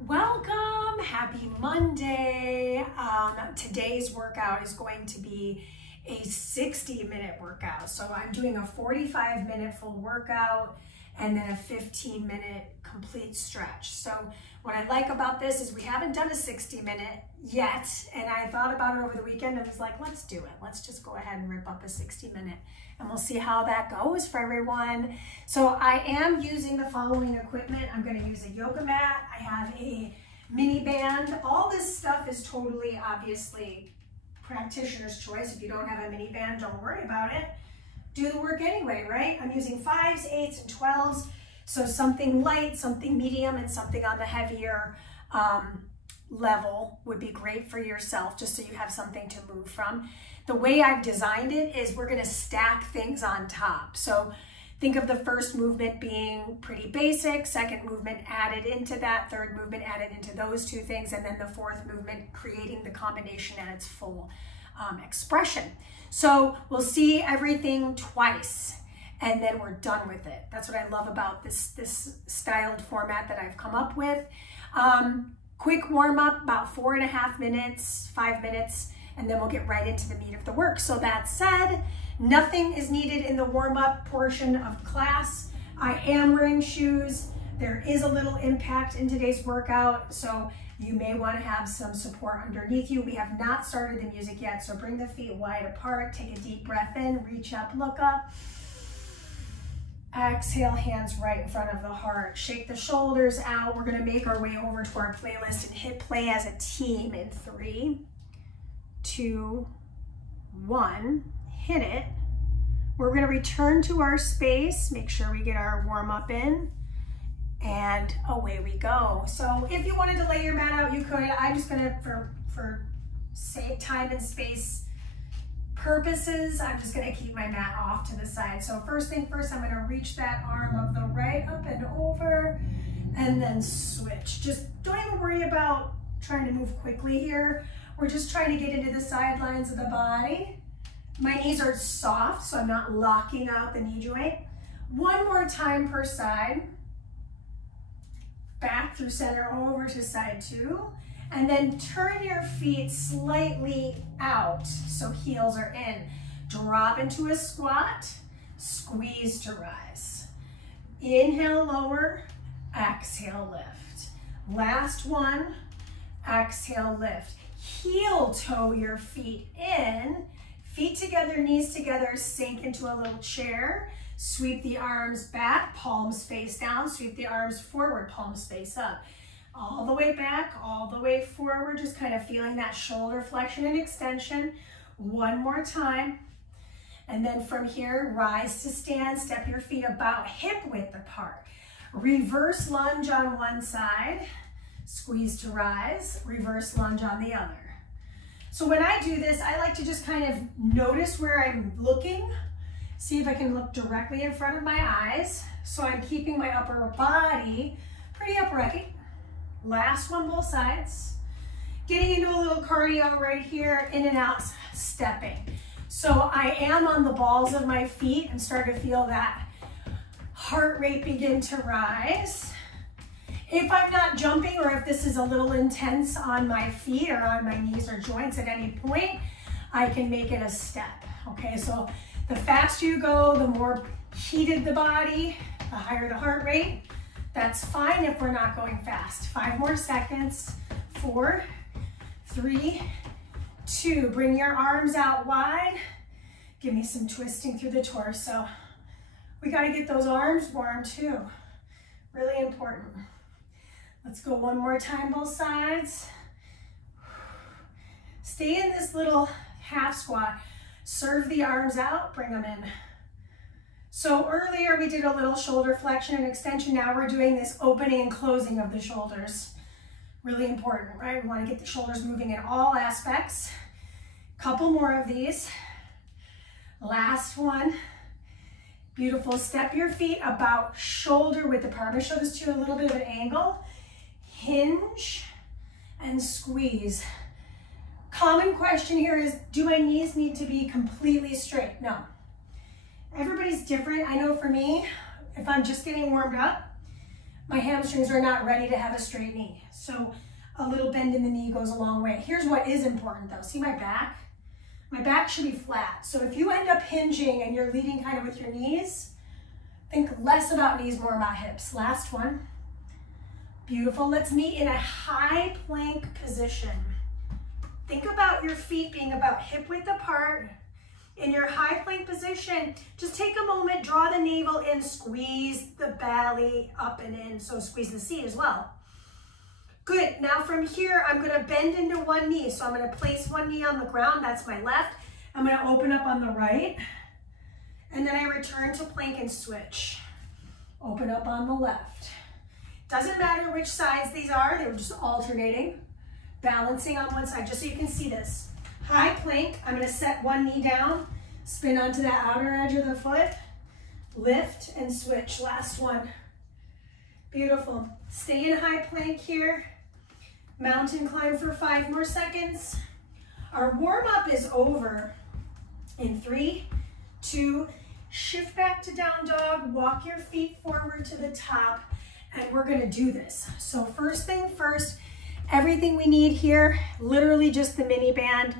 Welcome, happy Monday. Today's workout is going to be a 60-minute workout. So I'm doing a 45-minute full workout and then a 15-minute complete stretch. So what I like about this is we haven't done a 60-minute yet, and I thought about it over the weekend and was like, let's do it. Let's just go ahead and rip up a 60-minute and we'll see how that goes for everyone. So I am using the following equipment. I'm going to use a yoga mat. I have a mini band. All this stuff is totally, obviously, practitioner's choice. If you don't have a mini band, don't worry about it. Do the work anyway, right? I'm using 5s, 8s, and 12s. So something light, something medium, and something on the heavier level would be great for yourself, just so you have something to move from. The way I've designed it is we're gonna stack things on top. So think of the first movement being pretty basic, second movement added into that, third movement added into those two things, and then the fourth movement creating the combination at its full expression. So we'll see everything twice and then we're done with it. That's what I love about this styled format that I've come up with. Quick warm up, about 4.5 minutes, 5 minutes, and then we'll get right into the meat of the work. So that said, nothing is needed in the warm up portion of class. I am wearing shoes. There is a little impact in today's workout, so you may want to have some support underneath you. We have not started the music yet, so bring the feet wide apart, take a deep breath in, reach up, look up. Exhale, hands right in front of the heart. Shake the shoulders out. We're going to make our way over to our playlist and hit play as a team in 3, 2, 1. Hit it. We're going to return to our space. Make sure we get our warm up in. And away we go. So if you wanted to lay your mat out, you could. I'm just going to, for time and space purposes, I'm just going to keep my mat off to the side. So first thing first, I'm going to reach that arm of the right up and over and then switch. Just don't even worry about trying to move quickly here. We're just trying to get into the sidelines of the body. My knees are soft, so I'm not locking out the knee joint. One more time per side. Back through center over to side 2. And then turn your feet slightly out, so heels are in. Drop into a squat, squeeze to rise. Inhale, lower, exhale, lift. Last one, exhale, lift. Heel toe your feet in, feet together, knees together, sink into a little chair. Sweep the arms back, palms face down, sweep the arms forward, palms face up. All the way back, all the way forward, just kind of feeling that shoulder flexion and extension. One more time. And then from here, rise to stand, step your feet about hip width apart. Reverse lunge on one side, squeeze to rise, reverse lunge on the other. So when I do this, I like to just kind of notice where I'm looking, see if I can look directly in front of my eyes. So I'm keeping my upper body pretty upright. Last one, both sides. Getting into a little cardio right here, in and out, stepping. So I am on the balls of my feet. I'm starting to feel that heart rate begin to rise. If I'm not jumping or if this is a little intense on my feet or on my knees or joints at any point, I can make it a step. Okay, so the faster you go, the more heated the body, the higher the heart rate. That's fine if we're not going fast. 5 more seconds. 4, 3, 2. Bring your arms out wide. Give me some twisting through the torso. We got to get those arms warm too. Really important. Let's go one more time, both sides. Stay in this little half squat. Serve the arms out, bring them in. So earlier we did a little shoulder flexion and extension. Now we're doing this opening and closing of the shoulders. Really important, right? We want to get the shoulders moving in all aspects. Couple more of these. Last one. Beautiful. Step your feet about shoulder width apart. I'm going to show this to you a little bit of an angle. Hinge and squeeze. Common question here is, do my knees need to be completely straight? No. Everybody's different. I know for me, if I'm just getting warmed up, my hamstrings are not ready to have a straight knee. So a little bend in the knee goes a long way. Here's what is important though. See my back? My back should be flat. So if you end up hinging and you're leading kind of with your knees, think less about knees, more about hips. Last one. Beautiful. Let's meet in a high plank position. Think about your feet being about hip width apart. In your high plank position, just take a moment, draw the navel in, squeeze the belly up and in, so squeeze the seat as well. Good, now from here, I'm gonna bend into one knee. So I'm gonna place one knee on the ground, that's my left. I'm gonna open up on the right, and then I return to plank and switch. Open up on the left. Doesn't matter which sides these are, they were just alternating, balancing on one side, just so you can see this. High plank, I'm gonna set one knee down, spin onto that outer edge of the foot, lift and switch, last one. Beautiful, stay in high plank here. Mountain climb for 5 more seconds. Our warm up is over in 3, 2, shift back to down dog, walk your feet forward to the top, and we're gonna do this. So first thing first, everything we need here, literally just the mini band.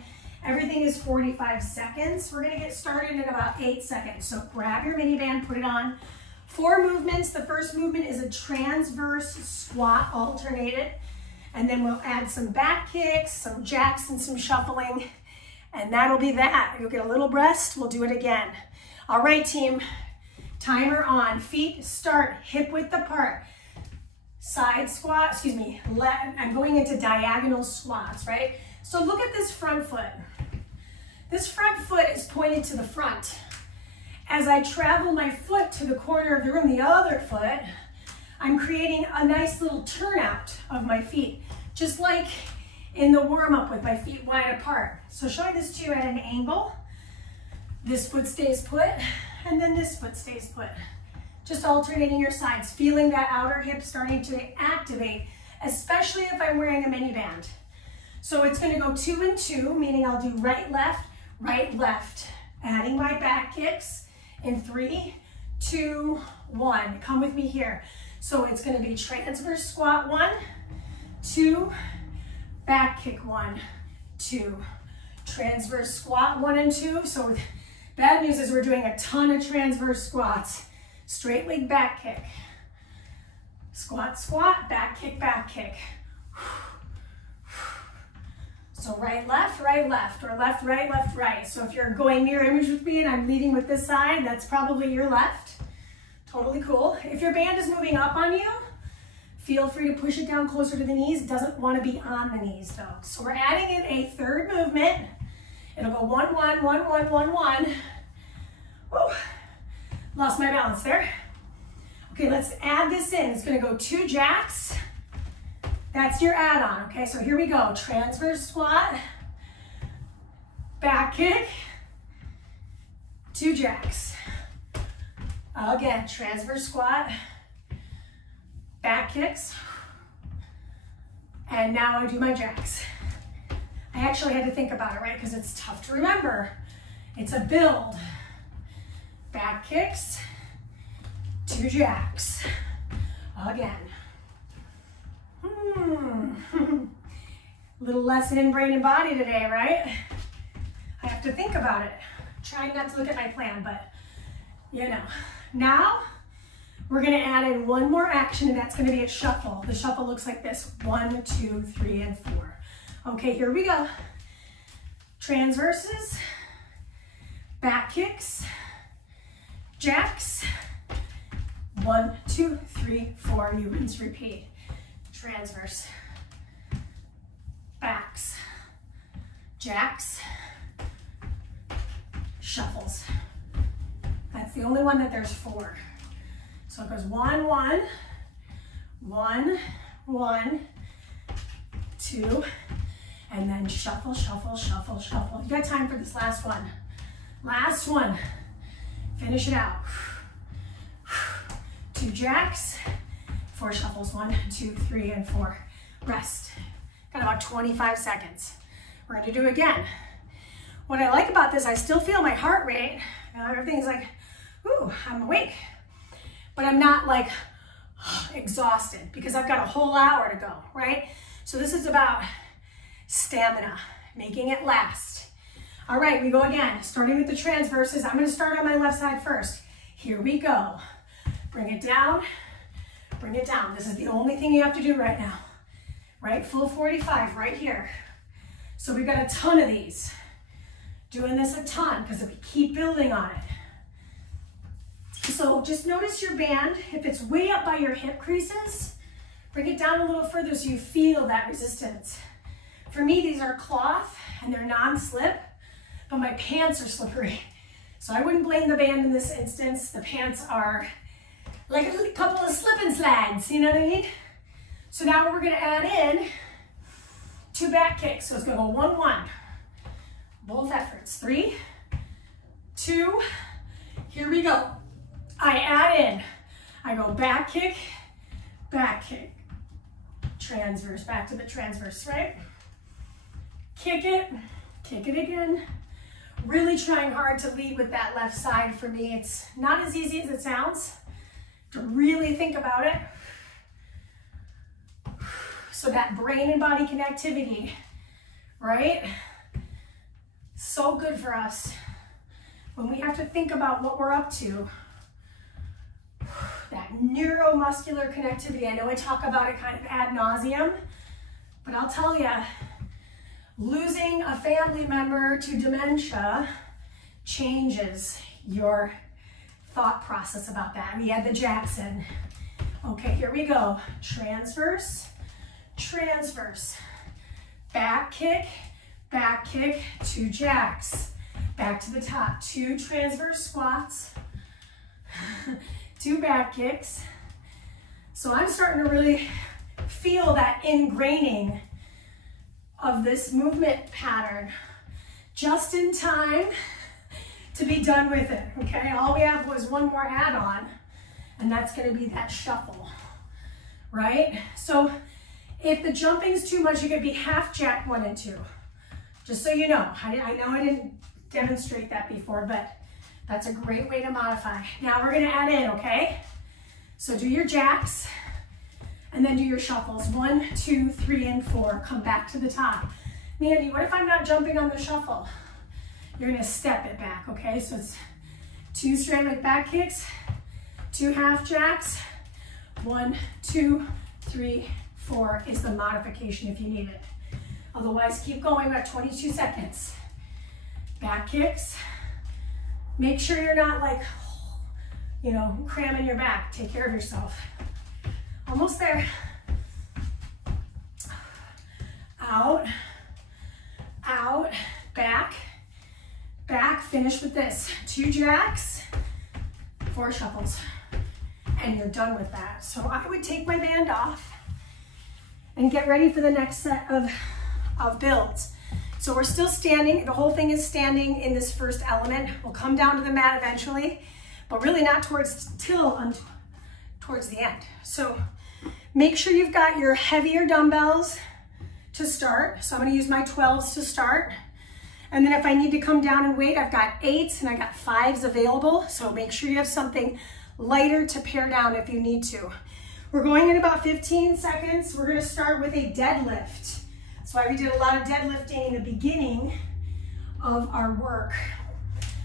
Everything is 45 seconds. We're gonna get started in about 8 seconds. So grab your mini band, put it on. 4 movements. The first movement is a transverse squat alternated. And then we'll add some back kicks, some jacks, and some shuffling. And that'll be that. You'll get a little rest. We'll do it again. All right, team. Timer on. Feet start hip width apart. Side squat, excuse me, I'm going into diagonal squats, right? So look at this front foot. This front foot is pointed to the front. As I travel my foot to the corner of the room, the other foot, I'm creating a nice little turnout of my feet, just like in the warm-up with my feet wide apart. So showing this to you at an angle, this foot stays put, and then this foot stays put. Just alternating your sides, feeling that outer hip starting to activate, especially if I'm wearing a mini band. So it's gonna go 2 and 2, meaning I'll do right, left, adding my back kicks in 3, 2, 1. Come with me here. So it's gonna be transverse squat 1, 2, back kick 1, 2, transverse squat 1 and 2. So bad news is we're doing a ton of transverse squats. Straight leg back kick. Squat, squat, back kick, back kick. So right, left, or left, right. So if you're going mirror image with me and I'm leading with this side, that's probably your left. Totally cool. If your band is moving up on you, feel free to push it down closer to the knees. Doesn't want to be on the knees though. So we're adding in a third movement. It'll go 1, 1, 1, 1, 1, 1. Woo. Lost my balance there. Okay, let's add this in. It's gonna go 2 jacks. That's your add-on, okay? So here we go. Transverse squat, back kick, 2 jacks. Again, transverse squat, back kicks, and now I do my jacks. I actually had to think about it, right? Because it's tough to remember. It's a build. Back kicks, 2 jacks. Again. Little lesson in brain and body today, right? I have to think about it. Trying not to look at my plan, but you know. Now, we're gonna add in one more action, and that's gonna be a shuffle. The shuffle looks like this: 1, 2, 3, and 4. Okay, here we go. Transverses, back kicks, jacks, 1, 2, 3, 4. You rinse, repeat. Transverse, backs, jacks, shuffles. That's the only one that there's 4. So it goes 1, 1, 1, 1, 2, and then shuffle, shuffle, shuffle, shuffle. You got time for this last one. Last one. Finish it out. 2 jacks, 4 shuffles, 1, 2, 3, and 4. Rest. Got about 25 seconds. We're gonna do it again. What I like about this, I still feel my heart rate. Everything's like, ooh, I'm awake. But I'm not like exhausted because I've got a whole hour to go, right? So this is about stamina, making it last. All right, we go again, starting with the transverses. I'm going to start on my left side first. Here we go. Bring it down, bring it down. This is the only thing you have to do right now, right? Full 45 right here. So we've got a ton of these. Doing this a ton because we keep building on it. So just notice your band. If it's way up by your hip creases, bring it down a little further so you feel that resistance. For me, these are cloth and they're non-slip, but my pants are slippery. So I wouldn't blame the band in this instance. The pants are like a couple of slip and slides, you know what I mean? So now we're gonna add in 2 back kicks. So it's gonna go 1, 1. Both efforts. 3, 2, here we go. I add in, I go back kick, transverse, back to the transverse, right? Kick it again. Really trying hard to lead with that left side for me. It's not as easy as it sounds to really think about it. So that brain and body connectivity, right? So good for us when we have to think about what we're up to. That neuromuscular connectivity. I know I talk about it kind of ad nauseum, but I'll tell you, losing a family member to dementia changes your thought process about that. We had the Jackson. Okay, here we go. Transverse, transverse. Back kick, 2 jacks. Back to the top, 2 transverse squats. 2 back kicks. So I'm starting to really feel that ingraining of this movement pattern just in time to be done with it, okay? All we have was one more add-on, and that's gonna be that shuffle, right? So if the jumping's too much, you could be half jack 1 and 2. Just so you know, I know I didn't demonstrate that before, but that's a great way to modify. Now we're gonna add in, okay? So do your jacks and then do your shuffles. 1, 2, 3, and 4. Come back to the top. Mandy, what if I'm not jumping on the shuffle? You're gonna step it back, okay? So it's 2 straight leg back kicks, 2 half jacks, 1, 2, 3, 4 is the modification if you need it. Otherwise, keep going, about 22 seconds. Back kicks. Make sure you're not like, you know, cramming your back. Take care of yourself. Almost there. Out, out, back, back. Finish with this. 2 jacks, 4 shuffles, and you're done with that. So I would take my band off and get ready for the next set of builds. So we're still standing. The whole thing is standing in this first element. We'll come down to the mat eventually, but really not towards the end. So make sure you've got your heavier dumbbells to start. So I'm gonna use my 12s to start. And then if I need to come down in weight, I've got 8s and I got 5s available. So make sure you have something lighter to pare down if you need to. We're going in about 15 seconds. We're gonna start with a deadlift. That's why we did a lot of deadlifting in the beginning of our work.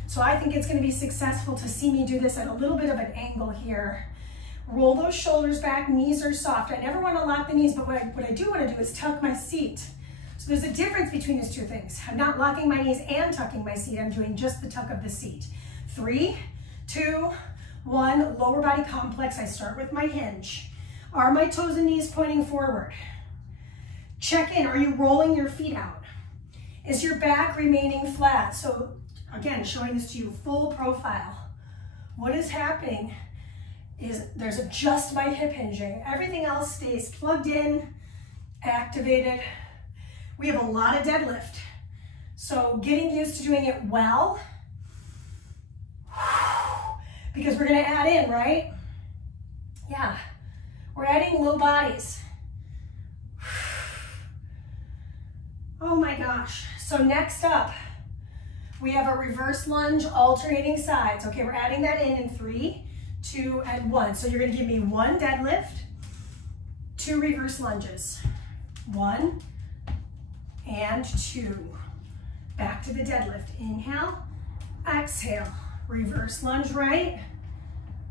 So I think it's gonna be successful to see me do this at a little bit of an angle here. Roll those shoulders back, knees are soft. I never wanna lock the knees, but what I do wanna do is tuck my seat. So there's a difference between these two things. I'm not locking my knees and tucking my seat. I'm doing just the tuck of the seat. 3, 2, 1, lower body complex. I start with my hinge. Are my toes and knees pointing forward? Check in, are you rolling your feet out? Is your back remaining flat? So again, showing this to you, full profile. What is happening is there's just my hip hinging. Everything else stays plugged in, activated. We have a lot of deadlift. So getting used to doing it well, because we're gonna add in, right? Yeah, we're adding low bodies. Oh my gosh. So next up, we have a reverse lunge, alternating sides. Okay, we're adding that in 3, 2, and 1. So you're gonna give me 1 deadlift, 2 reverse lunges. 1 and 2. Back to the deadlift. Inhale, exhale. Reverse lunge right,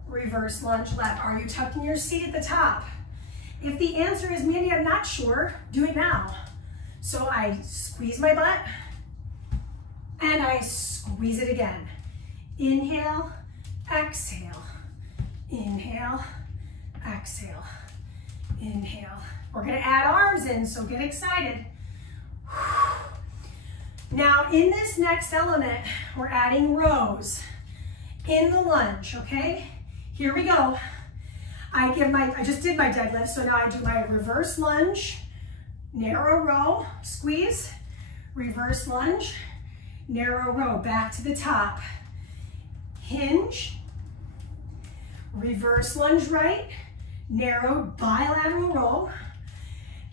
reverse lunge left. Are you tucking your seat at the top? If the answer is, Mandy, I'm not sure, do it now. So I squeeze my butt and I squeeze it again. Inhale, exhale. Inhale, exhale. Inhale. We're gonna add arms in, so get excited. Now in this next element, we're adding rows in the lunge, okay? Here we go. I just did my deadlift, so now I do my reverse lunge, narrow row, squeeze, reverse lunge, narrow row, back to the top. Hinge, reverse lunge right, narrow bilateral row,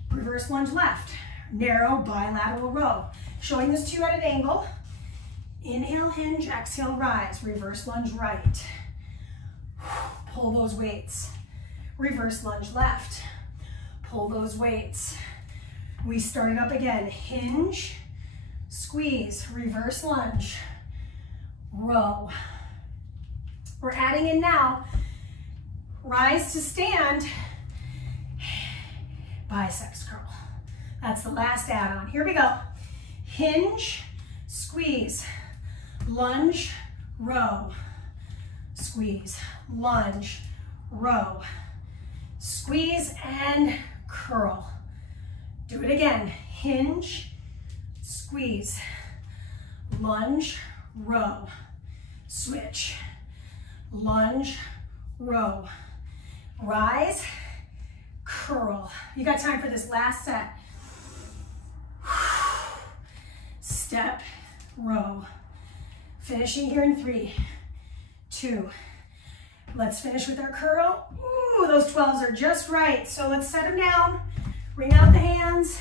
reverse lunge left, narrow bilateral row. Showing this to you at an angle. Inhale, hinge, exhale, rise, reverse lunge right. Pull those weights. Reverse lunge left. Pull those weights. We start it up again. Hinge, squeeze, reverse lunge, row. We're adding in now, rise to stand, biceps curl. That's the last add-on. Here we go. Hinge, squeeze, lunge, row, squeeze, lunge, row, squeeze, and curl. Do it again. Hinge, squeeze, lunge, row, switch, lunge, row, rise, curl. You got time for this last set. Step, row. Finishing here in 3, 2. Let's finish with our curl. Ooh, those 12s are just right. So let's set them down, wring out the hands.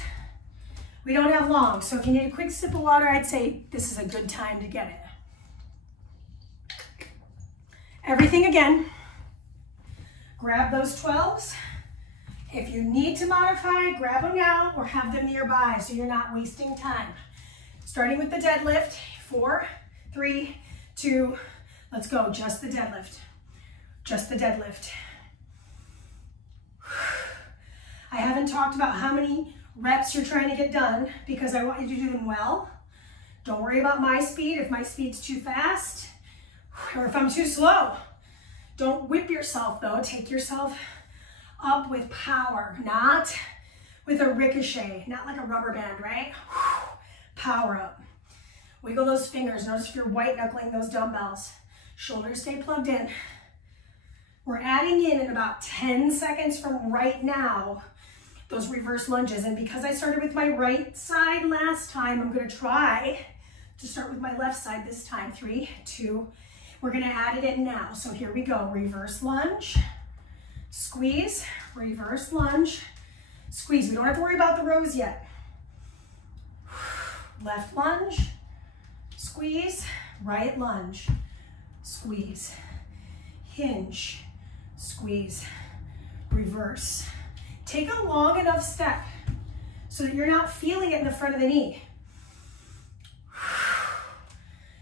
We don't have long, so if you need a quick sip of water, I'd say this is a good time to get it. Everything again. Grab those 12s. If you need to modify, grab them now or have them nearby so you're not wasting time. Starting with the deadlift, 4, 3, 2, let's go, just the deadlift. Just the deadlift. I haven't talked about how many reps you're trying to get done because I want you to do them well. Don't worry about my speed if my speed's too fast or if I'm too slow. Don't whip yourself though, take yourself up with power, not with a ricochet, not like a rubber band, right? Power up. Wiggle those fingers. Notice if you're white knuckling those dumbbells. Shoulders stay plugged in. We're adding in about 10 seconds from right now, those reverse lunges. And because I started with my right side last time, I'm gonna try to start with my left side this time. 3, 2, we're gonna add it in now. So here we go, reverse lunge, squeeze, reverse lunge, squeeze. We don't have to worry about the rows yet. Left lunge, squeeze, right lunge, squeeze, hinge, squeeze, reverse. Take a long enough step so that you're not feeling it in the front of the knee.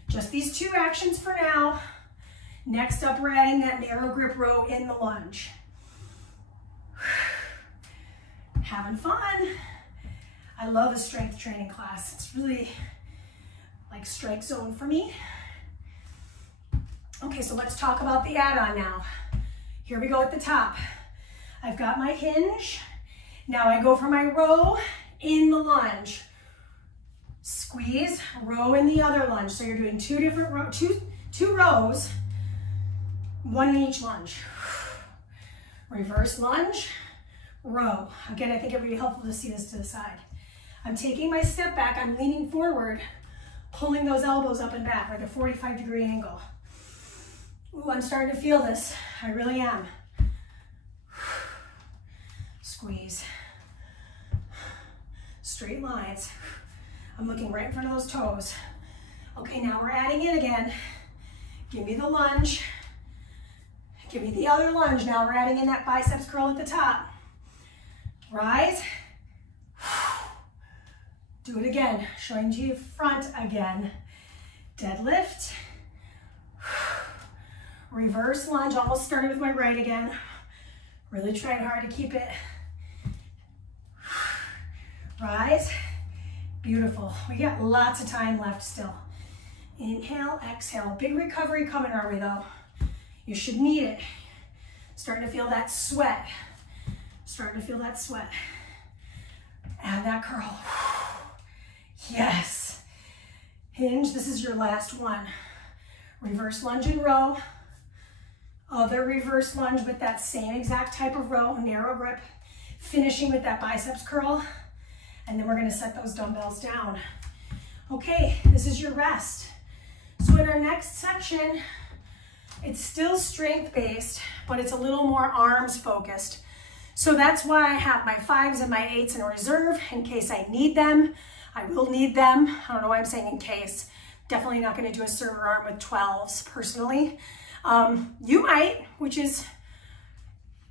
Just these 2 actions for now. Next up, we're adding that narrow grip row in the lunge. Having fun. I love a strength training class. It's really like strike zone for me. Okay, so let's talk about the add-on now. Here we go at the top. I've got my hinge. Now I go for my row in the lunge. Squeeze, row in the other lunge. So you're doing 2 different two rows, 1 in each lunge. Reverse lunge, row. Again, I think it would be helpful to see this to the side. I'm taking my step back, I'm leaning forward, pulling those elbows up and back, like a 45-degree angle. Ooh, I'm starting to feel this. I really am. Squeeze. Straight lines. I'm looking right in front of those toes. Okay, now we're adding in again. Give me the lunge. Give me the other lunge. Now we're adding in that biceps curl at the top. Rise. Do it again. Showing to you front again. Deadlift. Reverse lunge. Almost starting with my right again. Really trying hard to keep it. Rise. Beautiful. We got lots of time left still. Inhale, exhale. Big recovery coming our way though. You should need it. Starting to feel that sweat. Starting to feel that sweat. Add that curl. Yes. Hinge, this is your last one. Reverse lunge and row. Other reverse lunge with that same exact type of row, narrow grip. Finishing with that biceps curl. And then we're gonna set those dumbbells down. Okay, this is your rest. So in our next section, it's still strength-based, but it's a little more arms focused. So that's why I have my 5s and my 8s in reserve in case I need them. I will need them. I don't know why I'm saying in case. Definitely not gonna do a server arm with 12s personally. You might, which is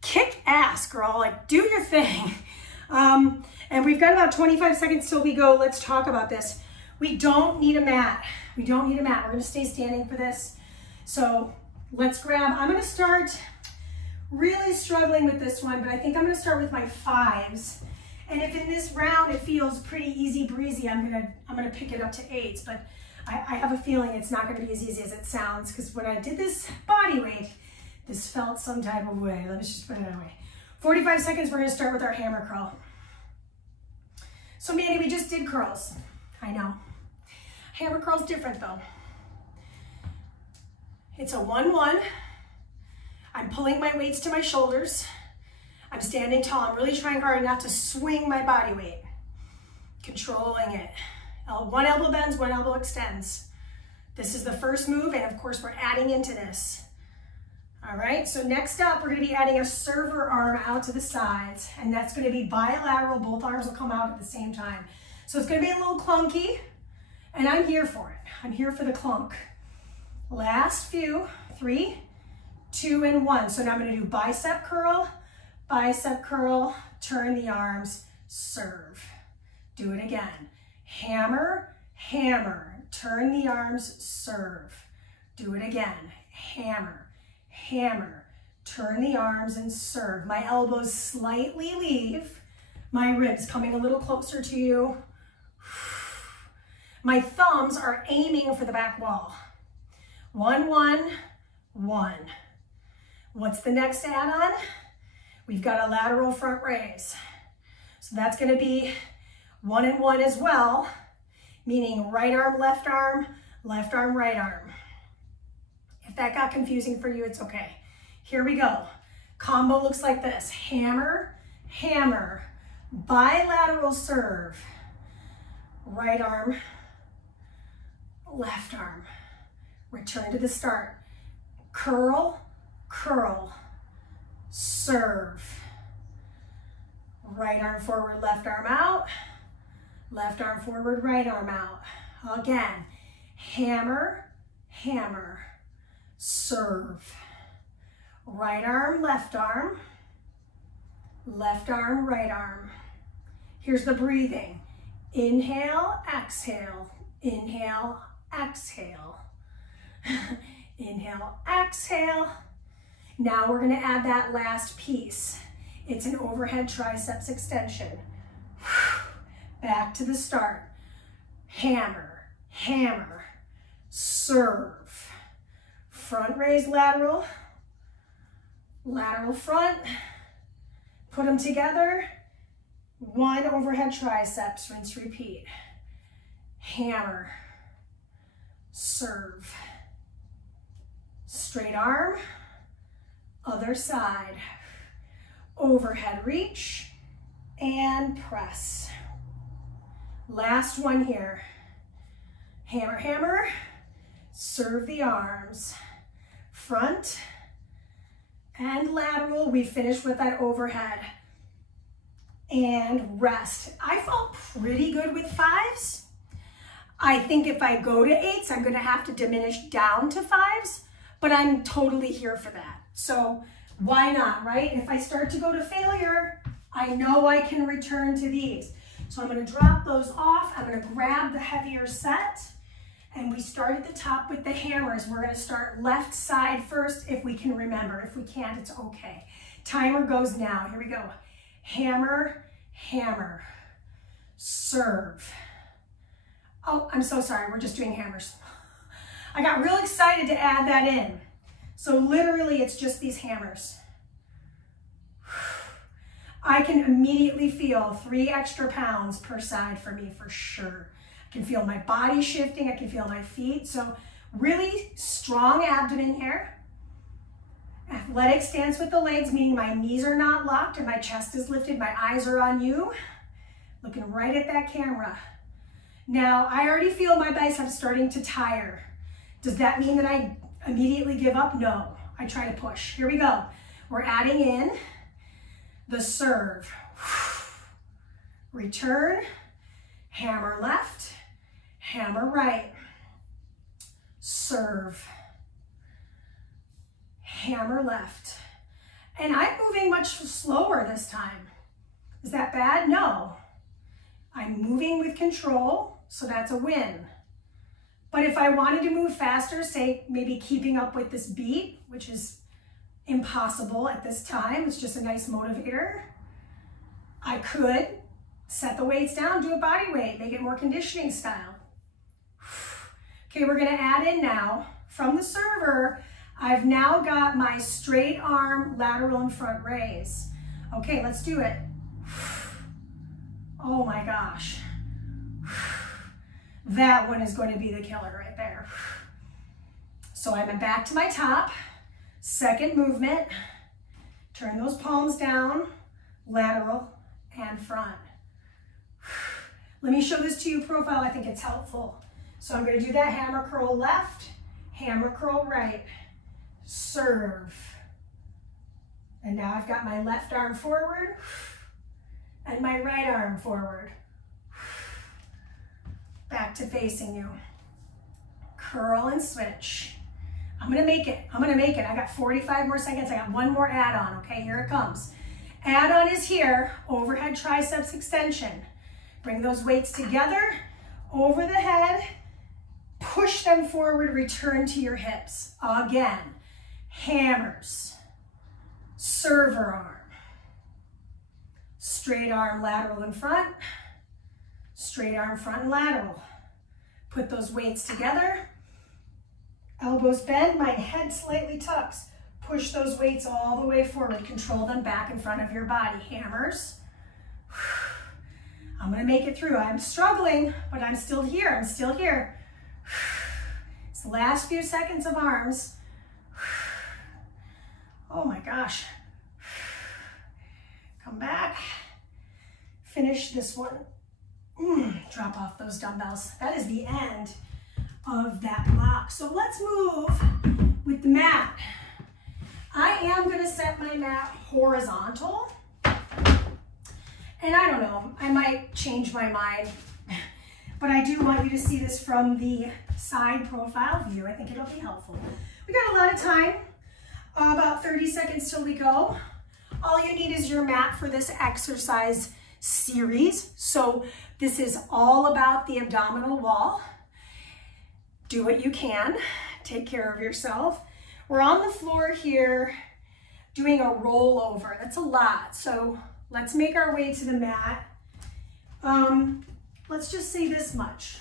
kick ass, girl, like do your thing. And we've got about 25 seconds till we go. Let's talk about this. We don't need a mat. We don't need a mat. We're gonna stay standing for this. So let's grab, I'm gonna start really struggling with this one, but I think I'm gonna start with my 5s. And if in this round it feels pretty easy breezy, I'm gonna pick it up to 8s, but I have a feeling it's not gonna be as easy as it sounds, because when I did this body weight, this felt some type of way. Let's just put it that way. 45 seconds, we're gonna start with our hammer curl. So Mandy, we just did curls. I know. Hammer curl's different though. It's a 1-1. I'm pulling my weights to my shoulders. I'm standing tall. I'm really trying hard not to swing my body weight. Controlling it. One elbow bends, one elbow extends. This is the first move, and of course we're adding into this. All right, so next up, we're gonna be adding a server arm out to the sides, and that's gonna be bilateral. Both arms will come out at the same time. So it's gonna be a little clunky, and I'm here for it. I'm here for the clunk. Last few, 3, 2, and 1. So now I'm gonna do bicep curl, turn the arms, serve. Do it again. Hammer, hammer, turn the arms, serve. Do it again. Hammer, hammer, turn the arms and serve. My elbows slightly leave, my ribs coming a little closer to you. My thumbs are aiming for the back wall. 1, 1, 1. What's the next add-on? We've got a lateral front raise. So that's gonna be 1 and 1 as well, meaning right arm, right arm. If that got confusing for you, it's okay. Here we go. Combo looks like this. Hammer, hammer, bilateral serve. Right arm, left arm. Return to the start. Curl, curl, serve. Right arm forward, left arm out. Left arm forward, right arm out. Again, hammer, hammer, serve. Right arm, right arm. Here's the breathing. Inhale, exhale, inhale, exhale. Inhale, exhale. Now we're gonna add that last piece. It's an overhead triceps extension. Back to the start. Hammer, hammer, serve. Front raise lateral, lateral front. Put them together. 1 overhead triceps, rinse, repeat. Hammer, serve. Straight arm, other side. Overhead reach and press. Last one here. Hammer, hammer, serve the arms. Front and lateral. We finish with that overhead. And rest. I felt pretty good with 5s. I think if I go to 8s, I'm gonna have to diminish down to 5s, but I'm totally here for that. So why not, right? If I start to go to failure, I know I can return to these. So I'm going to drop those off. I'm going to grab the heavier set. And we start at the top with the hammers. We're going to start left side first if we can remember. If we can't, it's okay. Timer goes now. Here we go. Hammer, hammer, serve. Oh, I'm so sorry. We're just doing hammers. I got real excited to add that in. So literally, it's just these hammers. I can immediately feel 3 extra pounds per side for me for sure. I can feel my body shifting. I can feel my feet. So really strong abdomen here. Athletic stance with the legs, meaning my knees are not locked and my chest is lifted. My eyes are on you. Looking right at that camera. Now, I already feel my biceps starting to tire. Does that mean that I immediately give up? No, I try to push. Here we go. We're adding in the serve. Return, hammer left, hammer right, serve, hammer left. And I'm moving much slower this time. Is that bad? No. I'm moving with control, so that's a win. But if I wanted to move faster, say maybe keeping up with this beat, which is impossible at this time, it's just a nice motivator, I could set the weights down, do a body weight, make it more conditioning style. Okay, we're gonna add in now, from the server, I've now got my straight arm lateral and front raise. Okay, let's do it. Oh my gosh. That one is going to be the killer right there. So I'm back to my top, second movement, turn those palms down, lateral and front. Let me show this to you profile, I think it's helpful. So I'm going to do that hammer curl left, hammer curl right, serve. And now I've got my left arm forward and my right arm forward. Back to facing you. Curl and switch. I'm gonna make it. I'm gonna make it. I got 45 more seconds. I got one more add-on, okay? Here it comes. Add-on is here. Overhead triceps extension. Bring those weights together, over the head, push them forward, return to your hips. Again, hammers, server arm, straight arm lateral in front, straight arm front and lateral. Put those weights together. Elbows bend, my head slightly tucks. Push those weights all the way forward. Control them back in front of your body. Hammers. I'm gonna make it through. I'm struggling, but I'm still here. I'm still here. It's the last few seconds of arms. Oh my gosh. Come back. Finish this one. Drop off those dumbbells. That is the end of that block. So let's move with the mat. I am going to set my mat horizontal. And I don't know, I might change my mind, but I do want you to see this from the side profile view. I think it'll be helpful. We got a lot of time, about 30 seconds till we go. All you need is your mat for this exercise series. So this is all about the abdominal wall. Do what you can, take care of yourself. We're on the floor here doing a rollover. That's a lot. So let's make our way to the mat. Let's just say this much.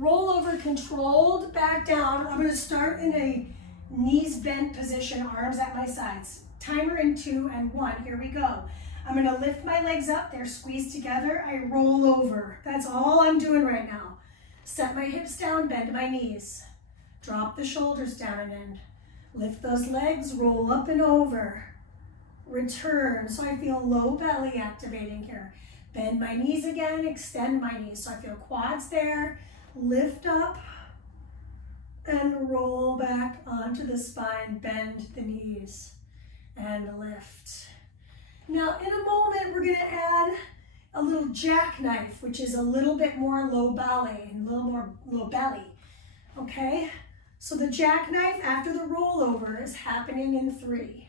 Rollover controlled, back down. I'm gonna start in a knees bent position, arms at my sides. Timer in 2 and 1, here we go. I'm gonna lift my legs up, they're squeezed together, I roll over. That's all I'm doing right now. Set my hips down, bend my knees. Drop the shoulders down and lift those legs, roll up and over. Return, so I feel low belly activating here. Bend my knees again, extend my knees, so I feel quads there. Lift up and roll back onto the spine, bend the knees and lift. Now in a moment, we're gonna add a little jackknife, which is a little bit more low belly and a little more low belly, okay? So the jackknife after the rollover is happening in 3,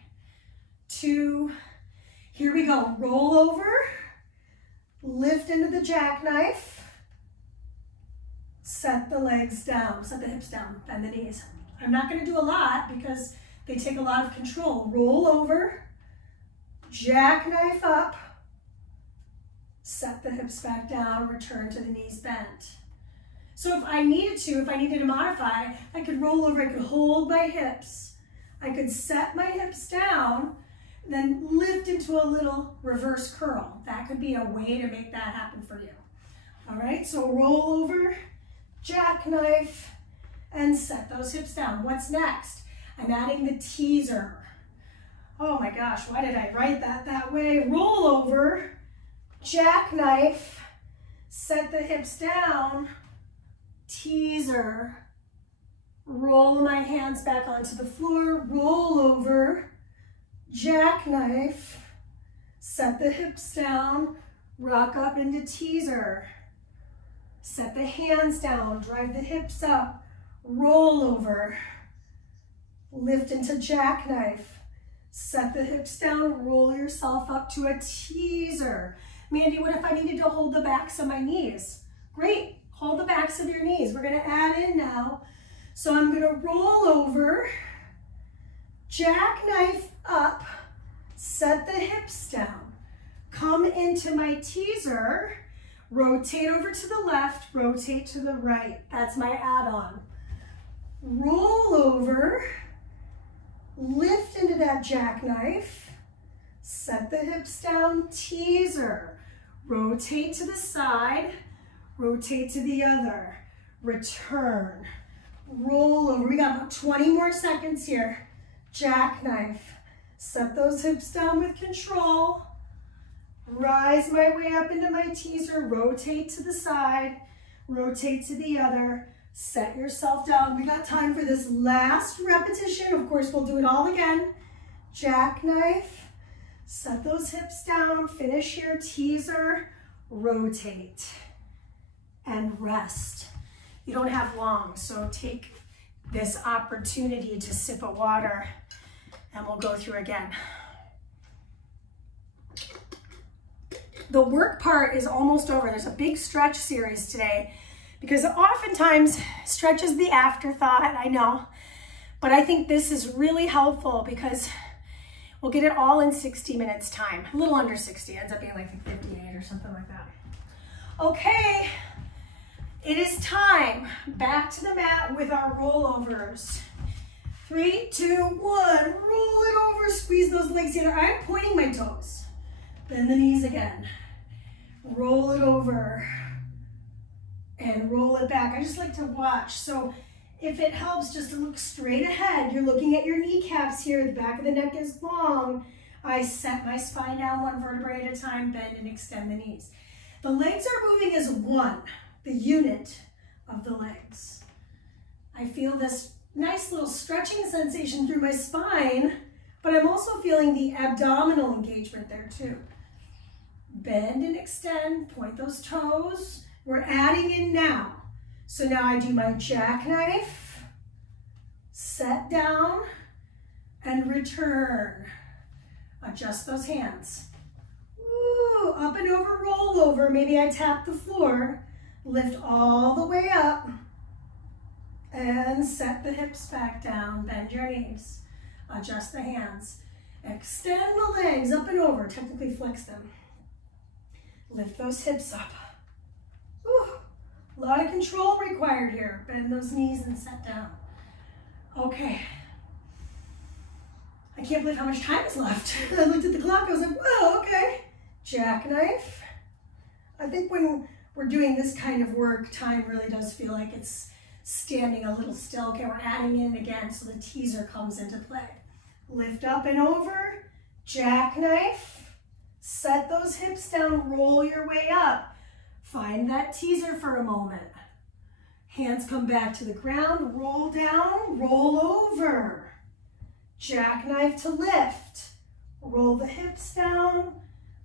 2, here we go. Roll over, lift into the jackknife, set the legs down, set the hips down, bend the knees. I'm not going to do a lot because they take a lot of control. Roll over, jackknife up, set the hips back down, return to the knees bent. So if I needed to modify, I could roll over, I could hold my hips, I could set my hips down, then lift into a little reverse curl. That could be a way to make that happen for you. All right, so roll over, jackknife, and set those hips down. What's next? I'm adding the teaser. Oh my gosh, why did I write that way? Roll over, jackknife, set the hips down, teaser, roll my hands back onto the floor, roll over, jackknife, set the hips down, rock up into teaser, set the hands down, drive the hips up, roll over, lift into jackknife, set the hips down, roll yourself up to a teaser. Mandy, what if I needed to hold the backs of my knees? Great. Hold the backs of your knees. We're going to add in now. So I'm going to roll over, jackknife up, set the hips down, come into my teaser, rotate over to the left, rotate to the right. That's my add-on. Roll over, lift into that jackknife, set the hips down, teaser, rotate to the side, rotate to the other, return, roll over. We got about 20 more seconds here. Jackknife, set those hips down with control, rise my way up into my teaser, rotate to the side, rotate to the other, set yourself down. We got time for this last repetition. Of course, we'll do it all again. Jackknife, set those hips down, finish your teaser, rotate, and rest. You don't have long, so take this opportunity to sip of water, and we'll go through again. The work part is almost over. There's a big stretch series today because oftentimes stretch is the afterthought, I know, but I think this is really helpful because we'll get it all in 60 minutes time. A little under 60, ends up being like 58 or something like that. Okay, it is time. Back to the mat with our rollovers. 3, 2, 1, roll it over, squeeze those legs together. I'm pointing my toes. Bend the knees again. Roll it over and roll it back. I just like to watch. So if it helps just to look straight ahead, you're looking at your kneecaps here, the back of the neck is long. I set my spine down 1 vertebrae at a time, bend and extend the knees. The legs are moving as one, the unit of the legs. I feel this nice little stretching sensation through my spine, but I'm also feeling the abdominal engagement there too. Bend and extend, point those toes. We're adding in now. So now I do my jackknife, set down, and return. Adjust those hands. Woo, up and over, roll over. Maybe I tap the floor. Lift all the way up. And set the hips back down. Bend your knees. Adjust the hands. Extend the legs up and over. Technically flex them. Lift those hips up. Whew. A lot of control required here. Bend those knees and set down. Okay. I can't believe how much time is left. I looked at the clock. I was like, whoa, okay. Jackknife. I think when we're doing this kind of work, time really does feel like it's standing a little still. Okay, we're adding in again so the teaser comes into play. Lift up and over. Jackknife. Set those hips down, roll your way up. Find that teaser for a moment. Hands come back to the ground, roll down, roll over. Jackknife to lift. Roll the hips down,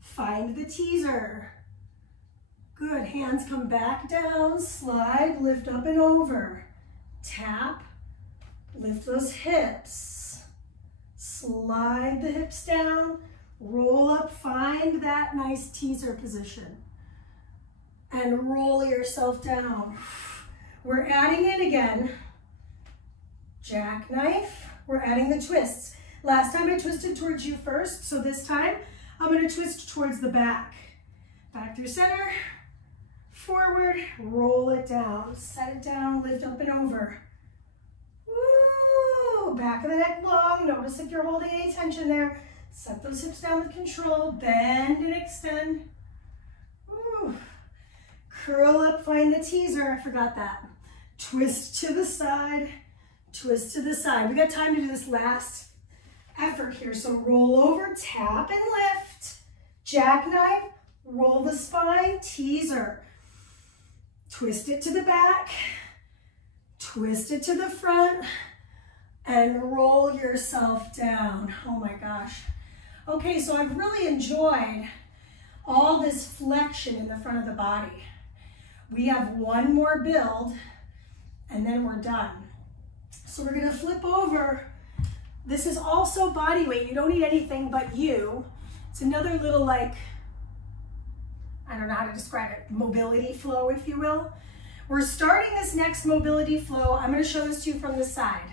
find the teaser. Good, hands come back down, slide, lift up and over. Tap, Lift those hips. Slide the hips down. Roll up, find that nice teaser position. And roll yourself down. We're adding in again. Jackknife. We're adding the twists. Last time I twisted towards you first, so this time I'm going to twist towards the back. Back through center, forward, roll it down, set it down, lift up and over. Woo! Back of the neck long. Notice if you're holding any tension there. Set those hips down with control. Bend and extend. Woo! Curl up, find the teaser. I forgot that. Twist to the side, twist to the side. We got time to do this last effort here. So roll over, tap and lift. Jackknife, roll the spine, teaser. Twist it to the back, twist it to the front, and roll yourself down. Oh my gosh. Okay, so I've really enjoyed all this flexion in the front of the body. We have one more build, and then we're done. So we're gonna flip over. This is also body weight. You don't need anything but you. It's another little, like, I don't know how to describe it, mobility flow, if you will. We're starting this next mobility flow. I'm gonna show this to you from the side.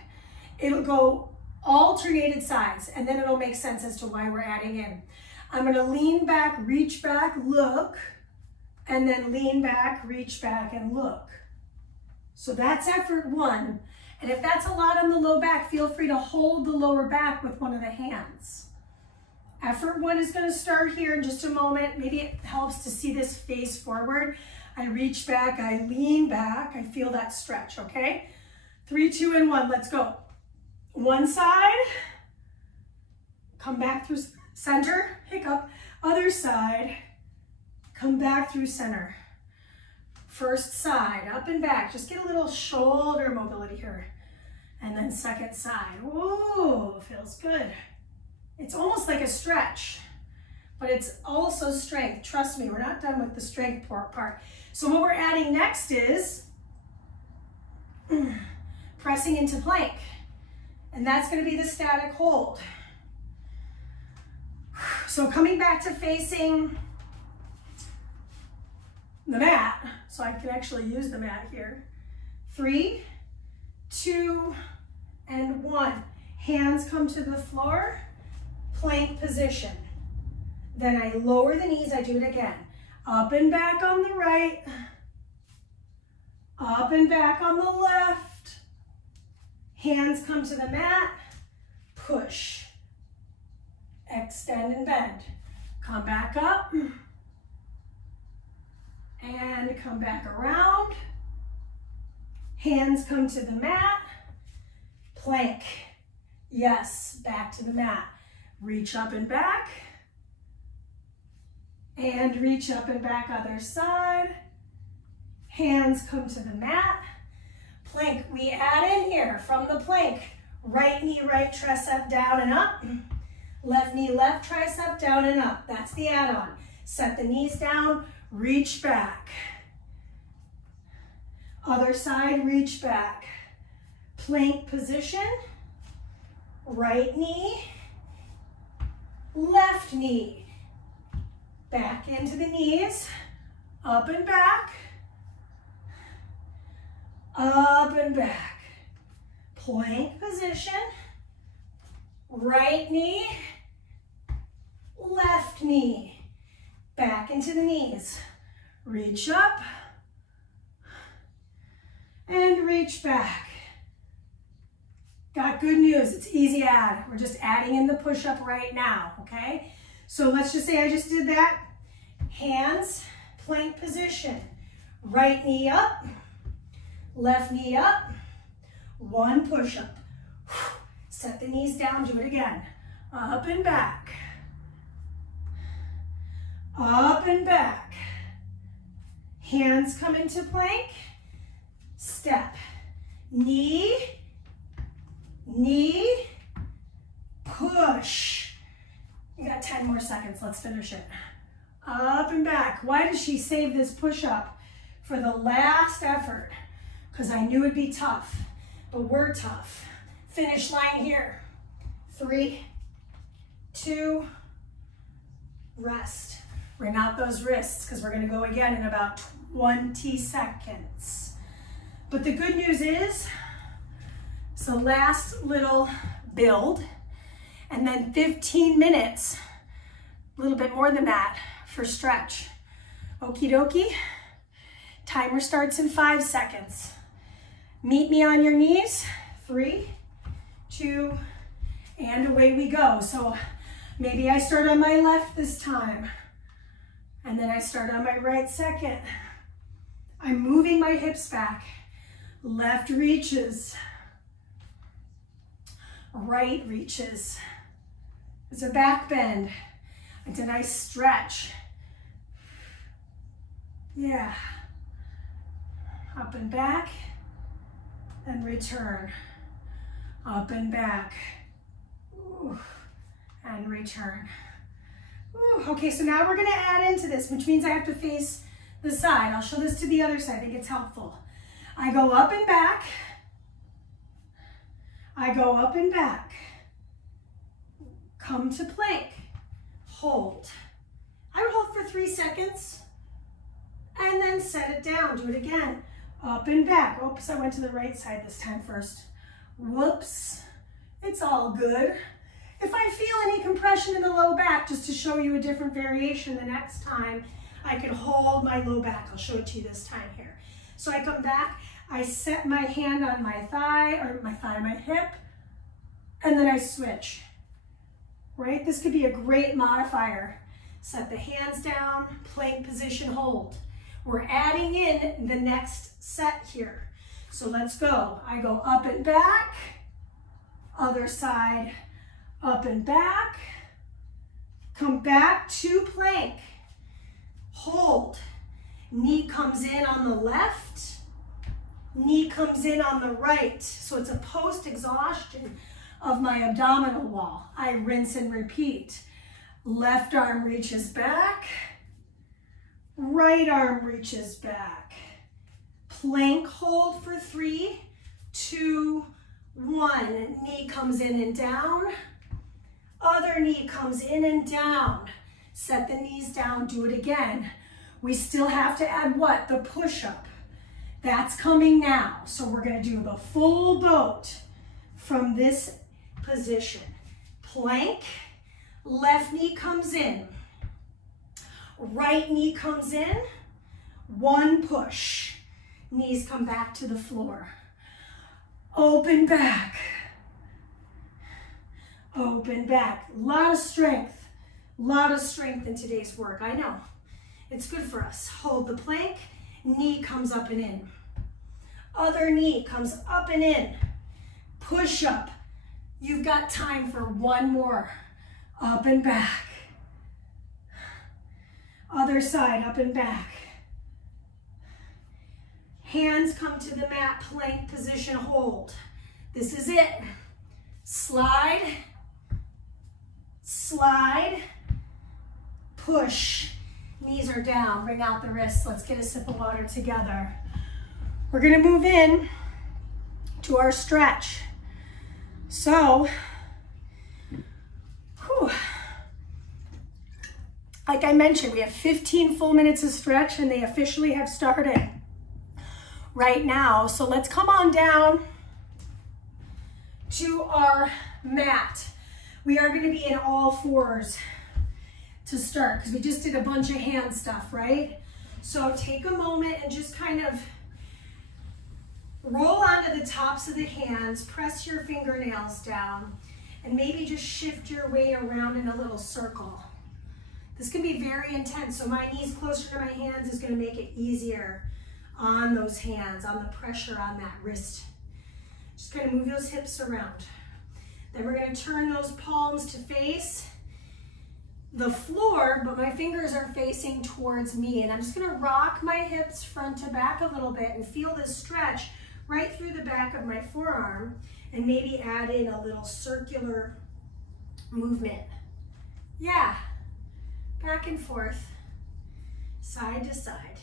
It'll go alternated sides, and then it'll make sense as to why we're adding in. I'm gonna lean back, reach back, look, and then lean back, reach back, and look. So that's effort one. And if that's a lot on the low back, feel free to hold the lower back with one of the hands. Effort one is going to start here in just a moment. Maybe it helps to see this face forward. I reach back, I lean back, I feel that stretch, okay? 3, 2, and 1, let's go. One side, come back through center, hiccup. Other side, come back through center. First side, up and back. Just get a little shoulder mobility here. And then second side. Whoa, feels good. It's almost like a stretch, but it's also strength. Trust me, we're not done with the strength part. So what we're adding next is pressing into plank. And that's going to be the static hold. So coming back to facing the mat, so I can actually use the mat here. 3, 2, and 1. Hands come to the floor, plank position. Then I lower the knees, I do it again. Up and back on the right, up and back on the left. Hands come to the mat, push, extend and bend. Come back up, and come back around. Hands come to the mat, plank. Yes, back to the mat. Reach up and back, and reach up and back other side. Hands come to the mat, plank. We add in here from the plank, right knee, right tricep down and up. Left knee, left tricep down and up. That's the add-on. Set the knees down, reach back. Other side, reach back. Plank position, right knee, left knee. Back into the knees, up and back, up and back. Plank position, right knee, left knee. Back into the knees. Reach up and reach back. Got good news, it's easy add. We're just adding in the push-up right now, okay? So let's just say I just did that. Hands, plank position. Right knee up, left knee up. One push-up. Set the knees down, do it again. Up and back. Up and back. Hands come into plank. Step. Knee, knee, push. You got 10 more seconds, let's finish it. Up and back. Why did she save this push-up for the last effort? Because I knew it'd be tough, but we're tough. Finish line here. 3, 2, rest. Bring out those wrists because we're going to go again in about 20 seconds. But the good news is, so last little build, and then 15 minutes, a little bit more than that for stretch. Okie dokie. Timer starts in 5 seconds. Meet me on your knees. 3, 2, and away we go. So maybe I start on my left this time, and then I start on my right second. I'm moving my hips back. Left reaches. Right reaches. There's a back bend. It's a nice stretch. Yeah. Up and back, and return. Up and back. Ooh. And return. Ooh. Okay, so now we're gonna add into this, which means I have to face the side. I'll show this to the other side, I think it's helpful. I go up and back. I go up and back. Come to plank. Hold. I would hold for 3 seconds and then set it down. Do it again. Up and back. Oops, I went to the right side this time first. Whoops. It's all good. If I feel any compression in the low back, just to show you a different variation the next time, I can hold my low back. I'll show it to you this time here. So I come back, I set my hand on my thigh, my hip, and then I switch, right? This could be a great modifier. Set the hands down, plank position, hold. We're adding in the next set here. So let's go. I go up and back, other side, up and back, come back to plank, hold. Knee comes in on the left, knee comes in on the right. So it's a post-exhaustion of my abdominal wall. I rinse and repeat. Left arm reaches back, right arm reaches back. Plank hold for 3, 2, 1. Knee comes in and down. Other knee comes in and down. Set the knees down, do it again. We still have to add what? The push-up. That's coming now. So we're gonna do the full boat from this position. Plank, left knee comes in. Right knee comes in, 1 push. Knees come back to the floor. Open back. Open back. Lot of strength in today's work, I know. It's good for us. Hold the plank, knee comes up and in. Other knee comes up and in. Push up. You've got time for 1 more. Up and back. Other side, up and back. Hands come to the mat, plank position, hold. This is it. Slide, slide, push. Knees are down, bring out the wrists. Let's get a sip of water together. We're gonna move in to our stretch. So, like I mentioned, we have 15 full minutes of stretch and they officially have started right now. So let's come on down to our mat. We are going to be in all 4s to start because we just did a bunch of hand stuff, right? So take a moment and just kind of roll onto the tops of the hands, press your fingernails down, and maybe just shift your weight around in a little circle. This can be very intense, so my knees closer to my hands is going to make it easier on those hands, on the pressure on that wrist. Just kind of move those hips around. Then we're going to turn those palms to face the floor, but my fingers are facing towards me, and I'm just going to rock my hips front to back a little bit and feel this stretch right through the back of my forearm, and maybe add in a little circular movement. Yeah, back and forth, side to side.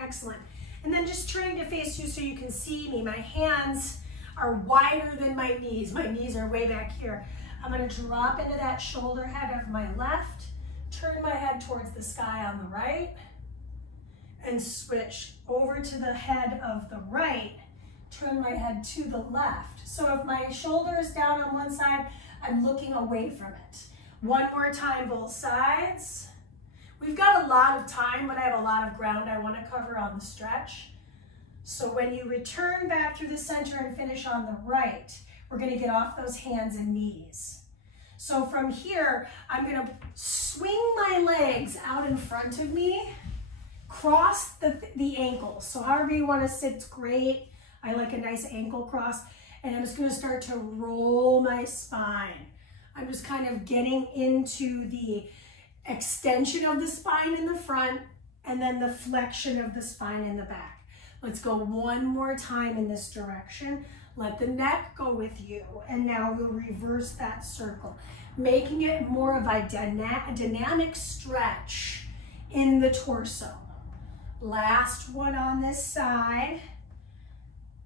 Excellent. And then just turning to face you so you can see me. My hands are wider than my knees. My knees are way back here. I'm gonna drop into that shoulder head of my left, turn my head towards the sky on the right, and switch over to the head of the right, turn my head to the left. So if my shoulder is down on one side, I'm looking away from it. One more time, both sides. We've got a lot of time, but I have a lot of ground I want to cover on the stretch. So when you return back through the center and finish on the right, we're going to get off those hands and knees. So from here, I'm going to swing my legs out in front of me, cross the ankles. So however you want to sit, great. I like a nice ankle cross. And I'm just going to start to roll my spine. I'm just kind of getting into the extension of the spine in the front and then the flexion of the spine in the back. Let's go one more time in this direction. Let the neck go with you. And now we'll reverse that circle, making it more of a dynamic stretch in the torso. Last one on this side.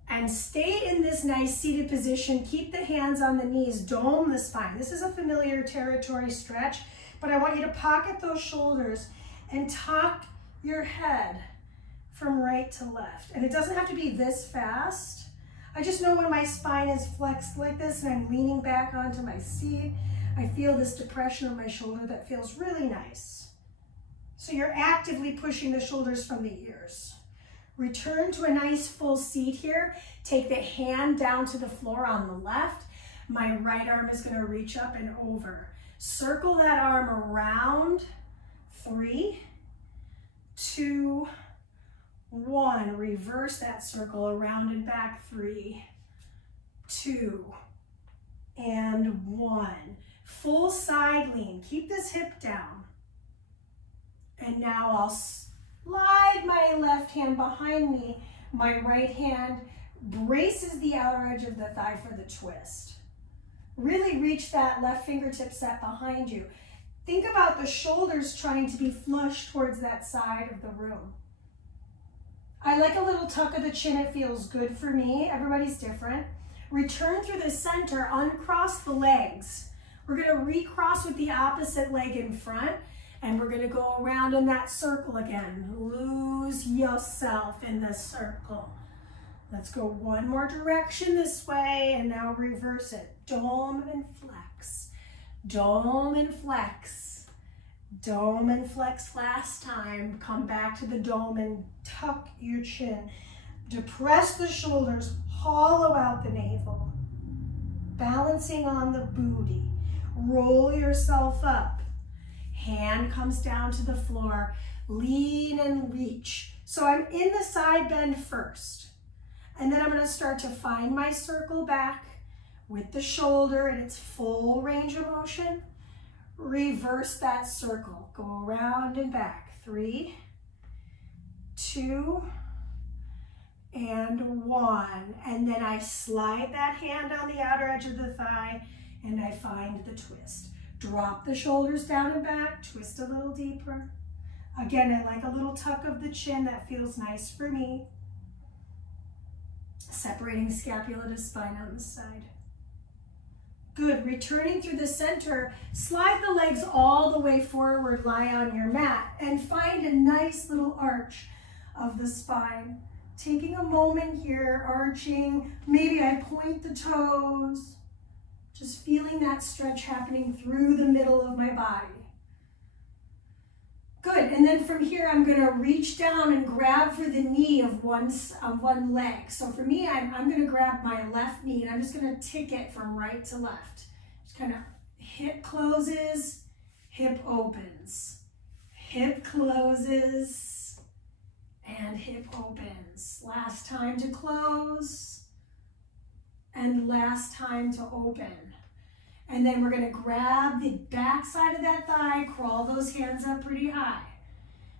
And stay in this nice seated position. Keep the hands on the knees, dome the spine. This is a familiar territory stretch, but I want you to pocket those shoulders and tuck your head from right to left. And it doesn't have to be this fast. I just know when my spine is flexed like this and I'm leaning back onto my seat, I feel this depression of my shoulder that feels really nice. So you're actively pushing the shoulders from the ears. Return to a nice full seat here. Take the hand down to the floor on the left. My right arm is going to reach up and over. Circle that arm around. 3, 2, 1. Reverse that circle around and back. 3, 2, and 1. Full side lean. Keep this hip down. And now I'll slide my left hand behind me. My right hand braces the outer edge of the thigh for the twist. Really reach that left fingertip set behind you. Think about the shoulders trying to be flush towards that side of the room. I like a little tuck of the chin. It feels good for me. Everybody's different. Return through the center, uncross the legs. We're going to recross with the opposite leg in front. And we're going to go around in that circle again. Lose yourself in this circle. Let's go one more direction this way, and now reverse it. Dome and flex. Dome and flex. Dome and flex last time. Come back to the dome and tuck your chin. Depress the shoulders. Hollow out the navel. Balancing on the booty. Roll yourself up. Hand comes down to the floor, lean and reach. So I'm in the side bend first. And then I'm going to start to find my circle back with the shoulder in its full range of motion. Reverse that circle. Go around and back. 3, 2, and 1. And then I slide that hand on the outer edge of the thigh and I find the twist. Drop the shoulders down and back, twist a little deeper. Again, I like a little tuck of the chin. That feels nice for me. Separating scapula to spine on the side. Good, returning through the center, slide the legs all the way forward, lie on your mat, and find a nice little arch of the spine. Taking a moment here, arching, maybe I point the toes. Just feeling that stretch happening through the middle of my body. Good, and then from here, I'm gonna reach down and grab for the knee of one leg. So for me, I'm gonna grab my left knee and I'm just gonna tick it from right to left. Just kind of hip closes, hip opens. Hip closes, and hip opens. Last time to close. And last time to open. And then we're gonna grab the back side of that thigh, crawl those hands up pretty high.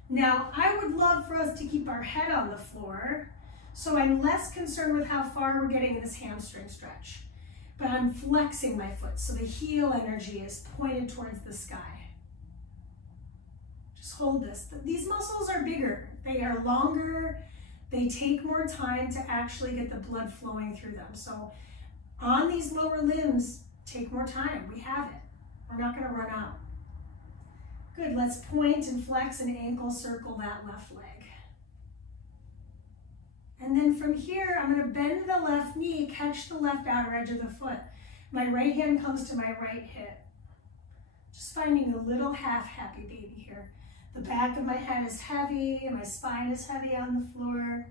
Now, I would love for us to keep our head on the floor, so I'm less concerned with how far we're getting in this hamstring stretch. But I'm flexing my foot, so the heel energy is pointed towards the sky. Just hold this. These muscles are bigger. They are longer. They take more time to actually get the blood flowing through them. So on these lower limbs, take more time. We have it. We're not going to run out. Good. Let's point and flex and ankle circle that left leg. And then from here, I'm going to bend the left knee, catch the left outer edge of the foot. My right hand comes to my right hip. Just finding a little half happy baby here. The back of my head is heavy, and my spine is heavy on the floor.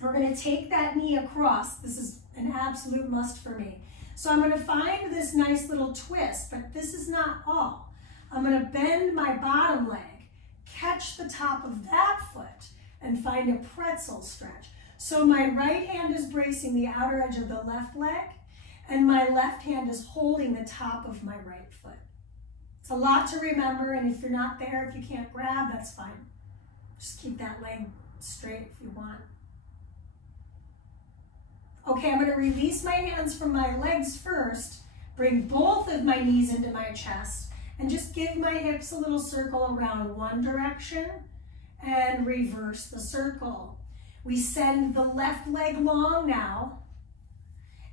We're going to take that knee across. This is an absolute must for me. So I'm going to find this nice little twist, but this is not all. I'm going to bend my bottom leg, catch the top of that foot, and find a pretzel stretch. So my right hand is bracing the outer edge of the left leg, and my left hand is holding the top of my right foot. It's a lot to remember, and if you're not there, if you can't grab, that's fine. Just keep that leg straight if you want. Okay, I'm going to release my hands from my legs first, bring both of my knees into my chest, and just give my hips a little circle around one direction and reverse the circle. We send the left leg long now,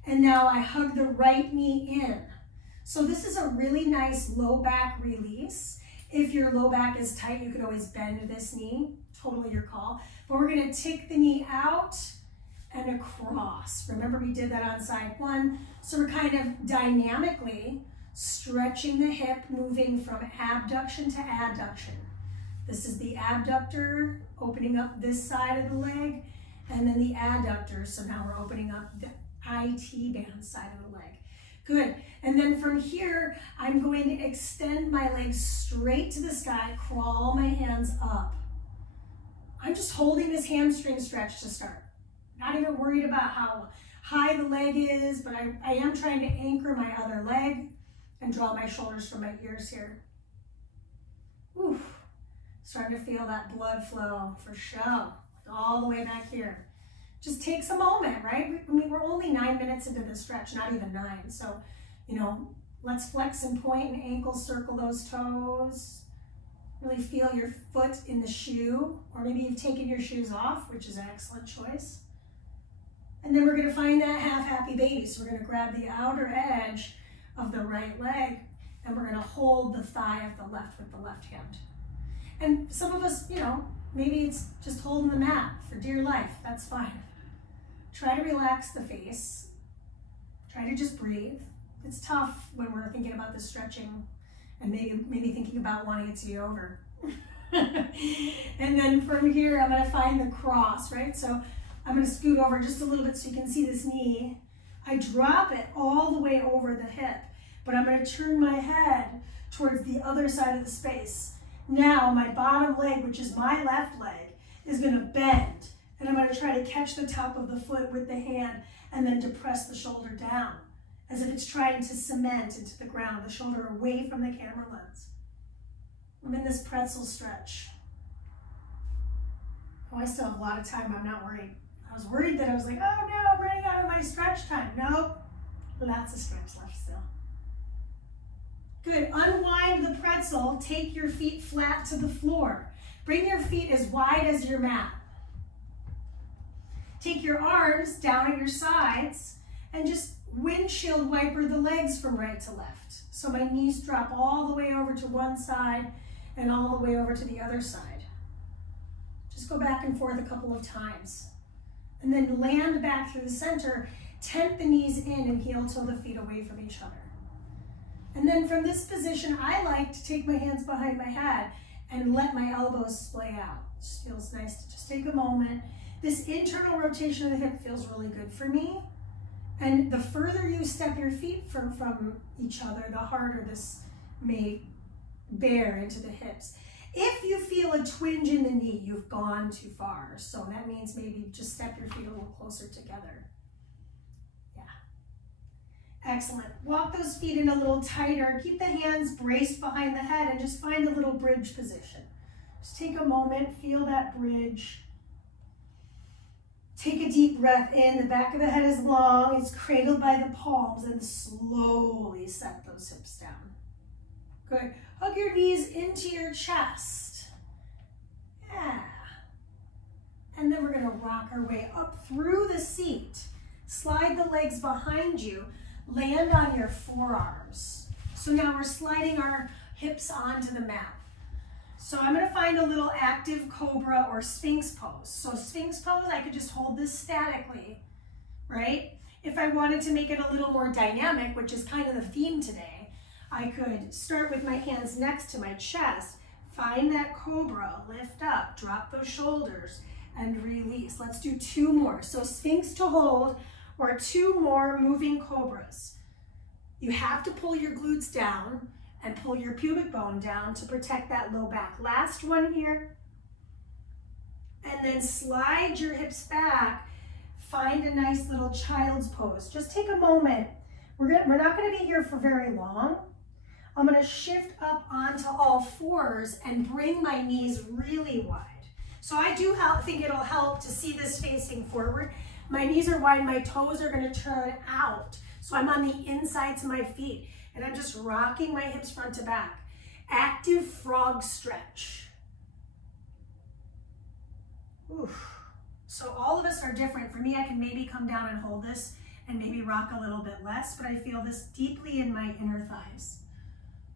and now I hug the right knee in. So this is a really nice low back release. If your low back is tight, you could always bend this knee, totally your call. But we're going to take the knee out and across. Remember, we did that on side one. So we're kind of dynamically stretching the hip, moving from abduction to adduction. This is the abductor, opening up this side of the leg, and then the adductor. So now we're opening up the IT band side of the leg. Good. And then from here, I'm going to extend my legs straight to the sky, crawl my hands up. I'm just holding this hamstring stretch to start. Not even worried about how high the leg is, but I am trying to anchor my other leg and draw my shoulders from my ears here. Oof. Starting to feel that blood flow for sure, all the way back here. Just takes a moment, right? I mean, we're only 9 minutes into the stretch, not even 9. So, you know, let's flex and point and ankle circle those toes. Really feel your foot in the shoe, or maybe you've taken your shoes off, which is an excellent choice. And then we're going to find that half happy baby. So we're going to grab the outer edge of the right leg, and we're going to hold the thigh of the left with the left hand. And some of us, you know, maybe it's just holding the mat for dear life. That's fine. Try to relax the face. Try to just breathe. It's tough when we're thinking about the stretching and maybe thinking about wanting it to be over. And then from here, I'm going to find the cross, right? So I'm going to scoot over just a little bit so you can see this knee. I drop it all the way over the hip, but I'm going to turn my head towards the other side of the space. Now my bottom leg, which is my left leg, is going to bend, and I'm going to try to catch the top of the foot with the hand and then depress the shoulder down as if it's trying to cement into the ground, the shoulder away from the camera lens. I'm in this pretzel stretch. Oh, I still have a lot of time. I'm not worried. I was worried that I was like, oh no, I'm running out of my stretch time. Nope, lots of stretch left still. Good, unwind the pretzel, take your feet flat to the floor. Bring your feet as wide as your mat. Take your arms down at your sides and just windshield wiper the legs from right to left. So my knees drop all the way over to one side and all the way over to the other side. Just go back and forth a couple of times. And then land back through the center, tent the knees in and heel toe the feet away from each other. And then from this position, I like to take my hands behind my head and let my elbows splay out. It just feels nice to just take a moment. This internal rotation of the hip feels really good for me. And the further you step your feet from each other, the harder this may bear into the hips. If you feel a twinge in the knee, you've gone too far. So that means maybe just step your feet a little closer together. Yeah. Excellent. Walk those feet in a little tighter. Keep the hands braced behind the head and just find a little bridge position. Just take a moment, feel that bridge. Take a deep breath in. The back of the head is long. It's cradled by the palms, and slowly set those hips down. Good. Hug your knees into your chest. Yeah. rock our way up through the seat. Slide the legs behind you. Land on your forearms. So now we're sliding our hips onto the mat. So I'm going to find a little active cobra or sphinx pose. So sphinx pose, I could just hold this statically, right? If I wanted to make it a little more dynamic, which is kind of the theme today, I could start with my hands next to my chest, find that cobra, lift up, drop those shoulders, and release. Let's do 2 more. So sphinx to hold, or 2 more moving cobras. You have to pull your glutes down and pull your pubic bone down to protect that low back. Last one here. And then slide your hips back. Find a nice little child's pose. Just take a moment. We're not gonna be here for very long. I'm gonna shift up onto all fours and bring my knees really wide. So I do think it'll help to see this facing forward. My knees are wide, my toes are gonna turn out. So I'm on the insides of my feet and I'm just rocking my hips front to back. Active frog stretch. Oof. So all of us are different. For me, I can maybe come down and hold this and maybe rock a little bit less, but I feel this deeply in my inner thighs.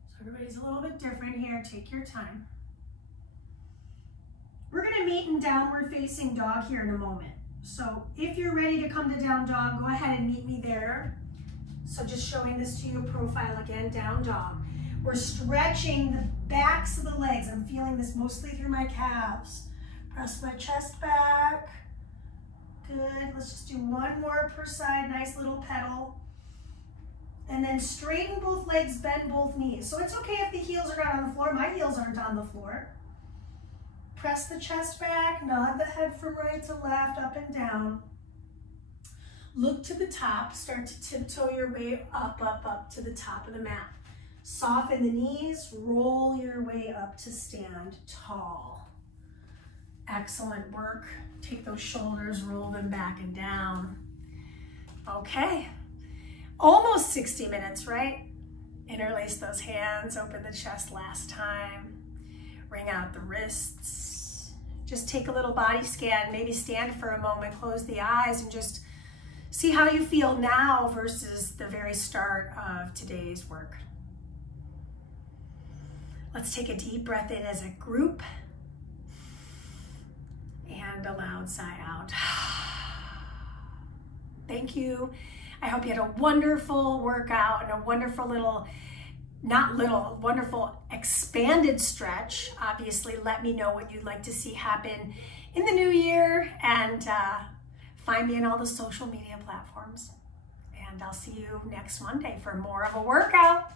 So everybody's a little bit different here. Take your time. We're gonna meet in downward facing dog here in a moment. So if you're ready to come to down dog, go ahead and meet me there. So just showing this to you, profile again, down dog. We're stretching the backs of the legs. I'm feeling this mostly through my calves. Press my chest back. Good, let's just do 1 more per side, nice little pedal. And then straighten both legs, bend both knees. So it's okay if the heels are not on the floor. My heels aren't on the floor. Press the chest back, nod the head from right to left, up and down. Look to the top, start to tiptoe your way up, up, up to the top of the mat. Soften the knees, roll your way up to stand tall. Excellent work. Take those shoulders, roll them back and down. Okay, almost 60 minutes, right? Interlace those hands, open the chest last time. Wring out the wrists. Just take a little body scan, maybe stand for a moment, close the eyes, and just see how you feel now versus the very start of today's work. Let's take a deep breath in as a group and a loud sigh out. Thank you. I hope you had a wonderful workout and a wonderful wonderful expanded stretch. Obviously, let me know what you'd like to see happen in the new year, and find me on all the social media platforms. And I'll see you next Monday for more of a workout.